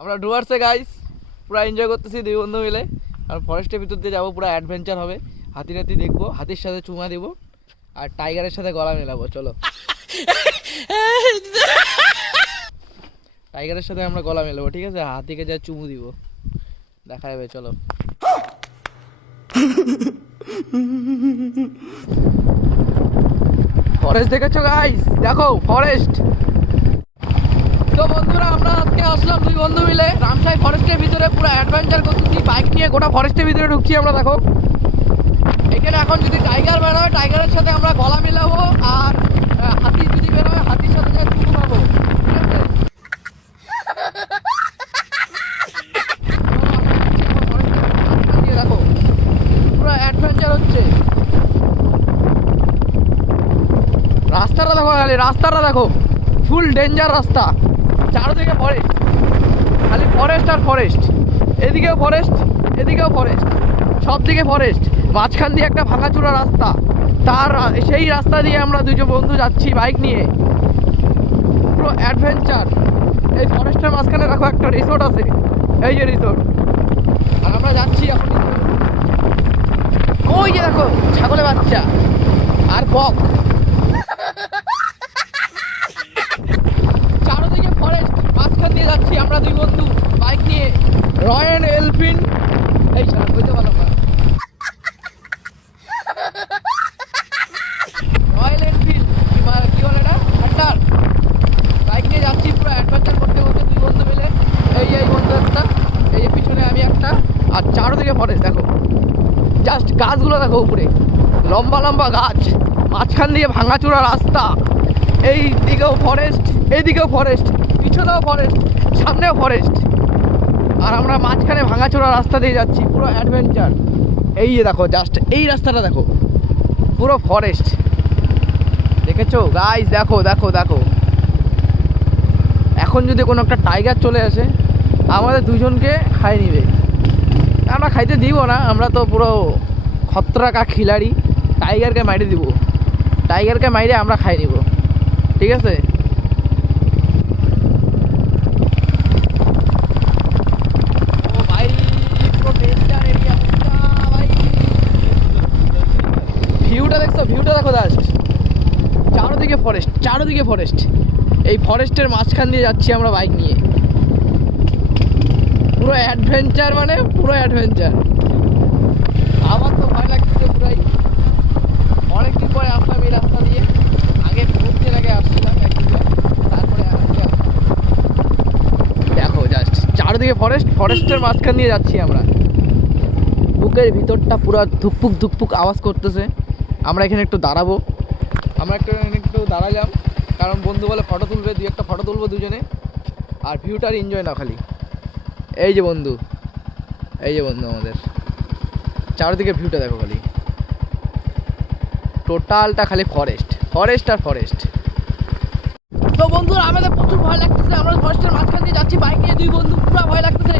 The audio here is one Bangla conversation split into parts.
আমরা ডুয়ার্সে গাইস পুরো এনজয় করতেছি দুই বন্ধু মিলে। আর ফরেস্টের ভিতর দিয়ে যাবো, পুরো অ্যাডভেঞ্চার হবে। হাতি টাতি দেখবো, হাতির সাথে চুমা দিব, আর টাইগারের সাথে গলা মেলাবো। চলো টাইগারের সাথে আমরা গলা মেলাবো, ঠিক আছে? হাতিকে যা চুমু দিব, দেখা যাবে। চলো ফরেস্ট দেখেছো গাইস? দেখো ফরেস্ট। তো বন্ধুরা আমরা আজকে আসলাম দুই বন্ধু মিলে রামসাই ফরেস্টের ভিতরে, পুরো অ্যাডভেঞ্চার করতেছি বাইক নিয়ে। গোটা ফরেস্টের ভিতরে ঢুকছি আমরা। দেখো এখানে এখন যদি টাইগার বের হয়, টাইগারের সাথে আমরা গলা মিলাবো, আর হাতি যদি বের হয়, হাতির সাথে যা চুমু খাবো, ঠিক আছে? দেখো পুরো অ্যাডভেঞ্চার হচ্ছে। রাস্তাটা দেখো, খালি রাস্তাটা দেখো, ফুল ডেঞ্জার রাস্তা, চারদিকে ফরেস্ট, খালি ফরেস্ট আর ফরেস্ট। এদিকেও ফরেস্ট, এদিকেও ফরেস্ট, সব দিকে ফরেস্ট। মাঝখান দিয়ে একটা ভাঙাচুরা রাস্তা, তার সেই রাস্তা দিয়ে আমরা দুজন বন্ধু যাচ্ছি বাইক নিয়ে, পুরো অ্যাডভেঞ্চার। এই ফরেস্টের মাঝখানে দেখো একটা রিসোর্ট আছে, এই যে রিসোর্ট। আর আমরা যাচ্ছি এখন, ওই যে দেখো ছাগলের বাচ্চা আর বক, চারদিকে ফরেস্ট, মাঝখান দিয়ে যাচ্ছি আমরা দুই বন্ধু বাইক নিয়ে। রয়্যাল এনফিল্ড, এই ছাড়া বুঝতে পারলাম না, রয়্যাল এনফিল্ড কি বলে এটা, হান্টার বাইক নিয়ে যাচ্ছি, পুরো অ্যাডভেঞ্চার করতে করতে দুই বন্ধু মিলে। এই বন্ধু একটা, এই যে পিছনে আমি একটা, আর চারদিকে ফরেস্ট। দেখো জাস্ট গাছগুলো দেখো, উপরে লম্বা লম্বা গাছ, মাঝখান দিয়ে ভাঙাচোরা রাস্তা, এই দিকেও ফরেস্ট, এইদিকেও ফরেস্ট, পিছনেও ফরেস্ট, সামনেও ফরেস্ট, আর আমরা মাঝখানে ভাঙাচোরা রাস্তা দিয়ে যাচ্ছি, পুরো অ্যাডভেঞ্চার। এই যে দেখো জাস্ট এই রাস্তাটা দেখো, পুরো ফরেস্ট। দেখেছো গাইস? দেখো দেখো দেখো। এখন যদি কোনো একটা টাইগার চলে আসে, আমাদের দুজনকে খাই নিবে। আমরা খাইতে দিব না, আমরা তো পুরো খতরা কা খিলাড়ি। টাইগারকে মাইরে দিব, টাইগারকে মাইরে আমরা খাই নিব, ঠিক আছে? ও ভাই পুরো ডেঞ্জার এরিয়া ভাই। ভিউটা দেখছো? ভিউটা দেখো জাস্ট, চারদিকে ফরেস্ট, চারদিকে ফরেস্ট। এই ফরেস্টের মাঝখান দিয়ে যাচ্ছি আমরা বাইক নিয়ে, পুরো অ্যাডভেঞ্চার, মানে পুরো অ্যাডভেঞ্চার। আমার তো ভয় লাগছে পুরাই। অনেকদিন পরে আসলাম এই রাস্তা দিয়ে, আগে বহুত দিন আগে আসছিলাম একদিন, তারপরে দেখো জাস্ট চারদিকে ফরেস্ট, ফরেস্টের মাঝখান দিয়ে যাচ্ছি আমরা। বুকের ভিতরটা পুরো ধুকপুক ধুকপুক আওয়াজ করতেছে। আমরা এখানে একটু দাঁড়াবো, আমরা একটু দাঁড়ালাম, কারণ বন্ধু বলে ফটো তুলবে, দুই একটা ফটো তুলবো দুজনে, আর ভিউটার এনজয় না খালি। এই যে বন্ধু, এই যে বন্ধু আমাদের চারদিকে ভিউটা দেখো, খালি টোটালটা খালি ফরেস্ট, ফরেস্ট আর ফরেস্ট। তো বন্ধুরা আমাদের প্রচুর ভয় লাগতেছে, আমরা ফরেস্টের মাঝখান দিয়ে যাচ্ছি বাইক নিয়ে দুই বন্ধু, পুরো ভয় লাগতেছে।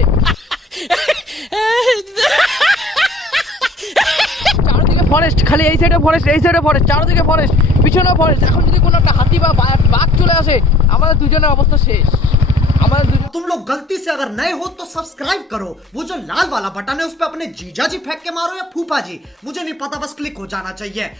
চারদিকে ফরেস্ট, খালি এই সাইডে ফরেস্ট, এই সাইডে ফরেস্ট, চারদিকে ফরেস্ট, পিছনেও ফরেস্ট। এখন যদি কোনো একটা হাতি বা বাঘ চলে আসে, আমাদের দুজনের অবস্থা শেষ। तुम लोग गलती से अगर नए हो तो सब्सक्राइब करो, वो जो लाल वाला बटन है उस पर अपने जीजा जी फेंक के मारो या फूफा जी, मुझे नहीं पता, बस क्लिक हो जाना चाहिए।